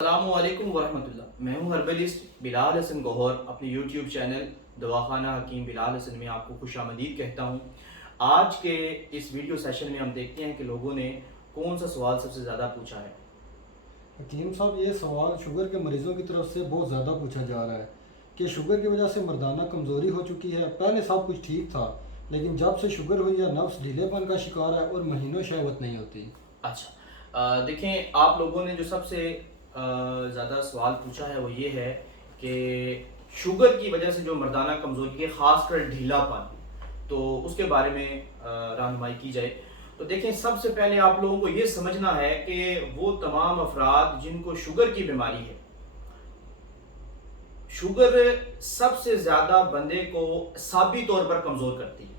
السلام علیکم ورحمۃ اللہ، میں ہوں ہربلسٹ بلال حسن گوہر، اپنے یوٹیوب چینل دواخانہ حکیم بلال حسن میں آپ کو خوش آمدید کہتا ہوں۔ آج کے اس ویڈیو سیشن میں ہم دیکھتے ہیں کہ لوگوں نے کون سا سوال سب سے زیادہ پوچھا ہے۔ حکیم صاحب، یہ سوال شوگر کے مریضوں کی طرف سے بہت زیادہ پوچھا جا رہا ہے کہ شوگر کی وجہ سے مردانہ کمزوری ہو چکی ہے۔ پہلے سب کچھ ٹھیک تھا، لیکن جب سے شوگر ہوئی ہے نفس ڈھیلے پن کا شکار ہے اور مہینوں شہوت نہیں ہوتی۔ اچھا، دیکھیں آپ لوگوں نے جو سب سے زیادہ سوال پوچھا ہے وہ یہ ہے کہ شوگر کی وجہ سے جو مردانہ کمزوری ہے، خاص کر ڈھیلا پن، تو اس کے بارے میں رہنمائی کی جائے۔ تو دیکھیں، سب سے پہلے آپ لوگوں کو یہ سمجھنا ہے کہ وہ تمام افراد جن کو شوگر کی بیماری ہے، شوگر سب سے زیادہ بندے کو اعصابی طور پر کمزور کرتی ہے۔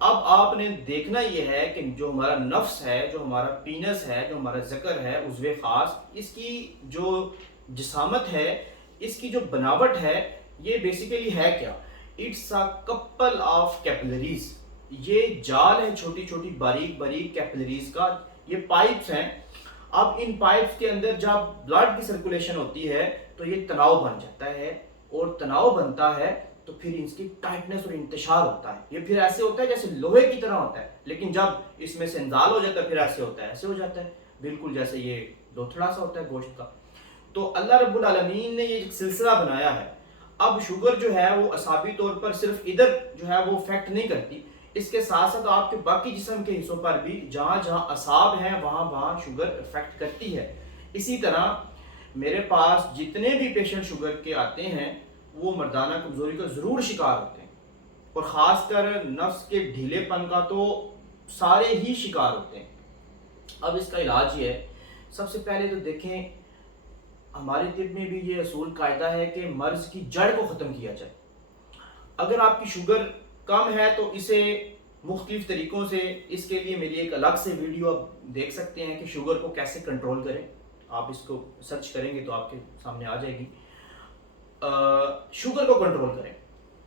اب آپ نے دیکھنا یہ ہے کہ جو ہمارا نفس ہے، جو ہمارا پینس ہے، جو ہمارا ذکر ہے، عضو خاص، اس کی جو جسامت ہے، اس کی جو بناوٹ ہے، یہ بیسیکلی ہے کیا؟ It's a couple of capillaries. یہ جال ہے چھوٹی چھوٹی باریک باریک کیپلریز کا، یہ پائپس ہیں۔ اب ان پائپس کے اندر جب بلڈ کی سرکولیشن ہوتی ہے تو یہ تناؤ بن جاتا ہے، اور تناؤ بنتا ہے تو پھر اس کی ٹائٹنس اور انتشار ہوتا ہے۔ یہ پھر ایسے ہوتا ہے جیسے لوہے کی طرح ہوتا ہے، لیکن جب اس میں سے انزال ہو جاتا ہے پھر ایسے ہوتا ہے، ایسے ہو جاتا ہے، بالکل جیسے یہ دوتھڑا سا ہوتا ہے گوشت کا۔ تو اللہ رب العالمین نے یہ ایک سلسلہ بنایا ہے۔ اب شوگر جو ہے وہ اعصابی طور پر صرف ادھر جو ہے وہ افیکٹ نہیں کرتی، اس کے ساتھ ساتھ آپ کے باقی جسم کے حصوں پر بھی جہاں جہاں اعصاب ہیں وہاں وہاں شوگر افیکٹ کرتی ہے۔ اسی طرح میرے پاس جتنے بھی پیشنٹ شوگر کے آتے ہیں وہ مردانہ کمزوری کا ضرور شکار ہوتے ہیں، اور خاص کر نفس کے ڈھیلے پن کا تو سارے ہی شکار ہوتے ہیں۔ اب اس کا علاج یہ ہے، سب سے پہلے تو دیکھیں ہمارے طب میں بھی یہ اصول قاعدہ ہے کہ مرض کی جڑ کو ختم کیا جائے۔ اگر آپ کی شوگر کم ہے تو اسے مختلف طریقوں سے، اس کے لیے میری ایک الگ سے ویڈیو آپ دیکھ سکتے ہیں کہ شوگر کو کیسے کنٹرول کریں۔ آپ اس کو سرچ کریں گے تو آپ کے سامنے آ جائے گی۔ شوگر کو کنٹرول کریں۔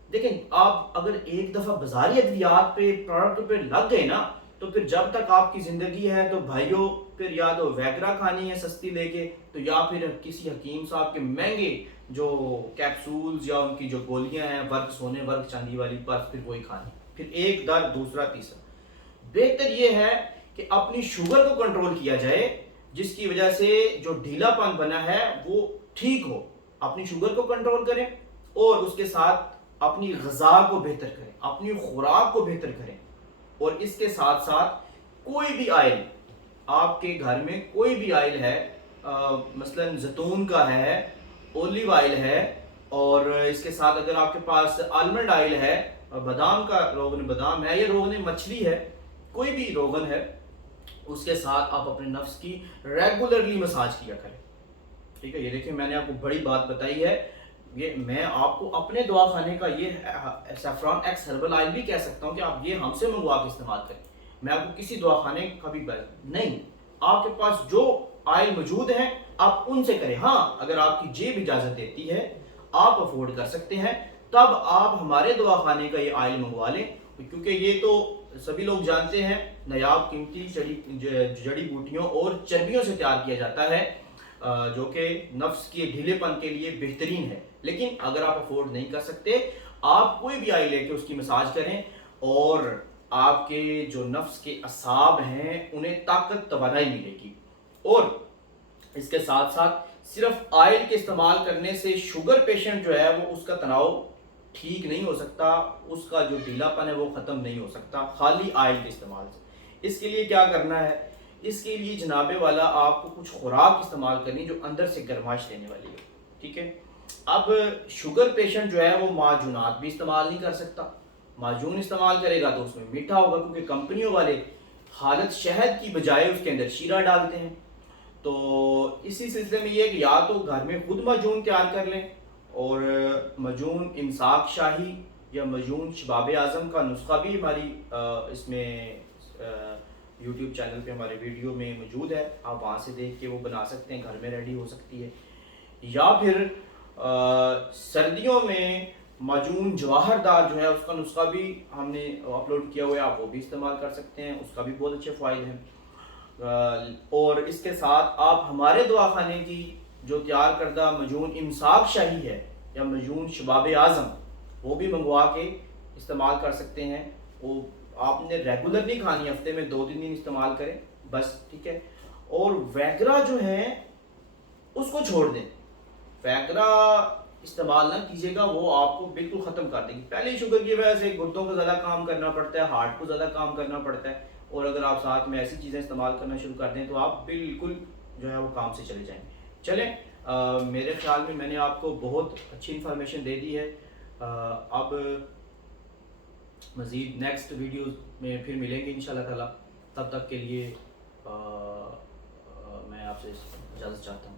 دیکھیں، آپ اگر ایک دفعہ بازاری ادویات پہ پروڈکٹ پہ لگ گئے نا، تو پھر جب تک آپ کی زندگی ہے تو بھائیوں پھر یا تو ویگرا کھانی ہے سستی لے کے، تو یا پھر کسی حکیم صاحب کے مہنگے جو کیپسولز یا ان کی جو گولیاں ہیں ورق سونے ورق چاندی والی، بس پھر وہی کھانی، پھر ایک درد دوسرا تیسرا۔ بہتر یہ ہے کہ اپنی شوگر کو کنٹرول کیا جائے، جس کی وجہ سے جو ڈھیلا پن بنا ہے وہ ٹھیک ہو۔ اپنی شوگر کو کنٹرول کریں اور اس کے ساتھ اپنی غذا کو بہتر کریں، اپنی خوراک کو بہتر کریں، اور اس کے ساتھ ساتھ کوئی بھی آئل، آپ کے گھر میں کوئی بھی آئل ہے، مثلا زیتون کا ہے، اولیو آئل ہے، اور اس کے ساتھ اگر آپ کے پاس آلمنڈ آئل ہے، بادام کا روغن بادام ہے یا روغن مچھلی ہے، کوئی بھی روغن ہے، اس کے ساتھ آپ اپنے نفس کی ریگولرلی مساج کیا کریں۔ ٹھیک ہے، یہ دیکھیں میں نے آپ کو بڑی بات بتائی ہے، یہ میں آپ کو اپنے دوا خانے کا یہ سیفران ایکس ہربل آئل بھی کہہ سکتا ہوں کہ آپ یہ ہم سے منگوا کے استعمال کریں۔ میں آپ کو کسی دوا خانے کا بھی نہیں، آپ کے پاس جو آئل موجود ہیں آپ ان سے کریں۔ ہاں، اگر آپ کی جیب اجازت دیتی ہے، آپ افورڈ کر سکتے ہیں، تب آپ ہمارے دوا خانے کا یہ آئل منگوا لیں، کیونکہ یہ تو سبھی لوگ جانتے ہیں نایاب قیمتی جڑی بوٹیوں اور چربیوں سے تیار کیا جاتا ہے، جو کہ نفس کے ڈھیلے پن کے لیے بہترین ہے۔ لیکن اگر آپ افورڈ نہیں کر سکتے، آپ کوئی بھی آئل لے کے اس کی مساج کریں، اور آپ کے جو نفس کے اعصاب ہیں انہیں طاقت توانائی ملے گی۔ اور اس کے ساتھ ساتھ صرف آئل کے استعمال کرنے سے شوگر پیشنٹ جو ہے وہ اس کا تناؤ ٹھیک نہیں ہو سکتا، اس کا جو ڈھیلا پن ہے وہ ختم نہیں ہو سکتا خالی آئل کے استعمال سے۔ اس کے لیے کیا کرنا ہے؟ اس کے لیے جناب والا آپ کو کچھ خوراک استعمال کرنی جو اندر سے گرمائش دینے والی ہے۔ ٹھیک ہے، اب شوگر پیشنٹ جو ہے وہ معجونات بھی استعمال نہیں کر سکتا۔ معجون استعمال کرے گا تو اس میں میٹھا ہوگا، کیونکہ کمپنیوں والے حالت شہد کی بجائے اس کے اندر شیرہ ڈالتے ہیں۔ تو اسی سلسلے میں یہ ہے کہ یا تو گھر میں خود معجون تیار کر لیں، اور معجون امساک شاہی یا معجون شباب اعظم کا نسخہ بھی ہماری اس میں یوٹیوب چینل پہ ہمارے ویڈیو میں موجود ہے، آپ وہاں سے دیکھ کے وہ بنا سکتے ہیں، گھر میں ریڈی ہو سکتی ہے۔ یا پھر سردیوں میں معجون جواہر دار جو ہے اس کا نسخہ بھی ہم نے اپلوڈ کیا ہوا ہے، آپ وہ بھی استعمال کر سکتے ہیں، اس کا بھی بہت اچھے فوائد ہیں۔ اور اس کے ساتھ آپ ہمارے دواخانے کی جو تیار کردہ مجون امساک شاہی ہے یا مجون شباب اعظم وہ بھی منگوا کے استعمال کر سکتے ہیں. وہ آپ نے ریگولر نہیں کھانی, ہفتے میں 2-3 دن استعمال کریں بس, ٹھیک ہے. اور ویگرا جو ہے اس کو چھوڑ دیں, ویگرا استعمال نہ کیجیے گا, وہ آپ کو بالکل ختم کر دے گی. پہلے شوگر کی وجہ سے گردوں کو زیادہ کام کرنا پڑتا ہے, ہارٹ کو زیادہ کام کرنا پڑتا ہے, اور اگر آپ ساتھ میں ایسی چیزیں استعمال کرنا شروع کر دیں تو آپ بالکل جو ہے وہ کام سے چلے جائیں. چلیں میرے خیال میں نے آپ کو بہت اچھی انفارمیشن دے دی ہے. اب مزید نیکسٹ ویڈیوز میں پھر ملیں گے انشاءاللہ تعالی. تب تک کے لیے میں آپ سے اجازت چاہتا ہوں.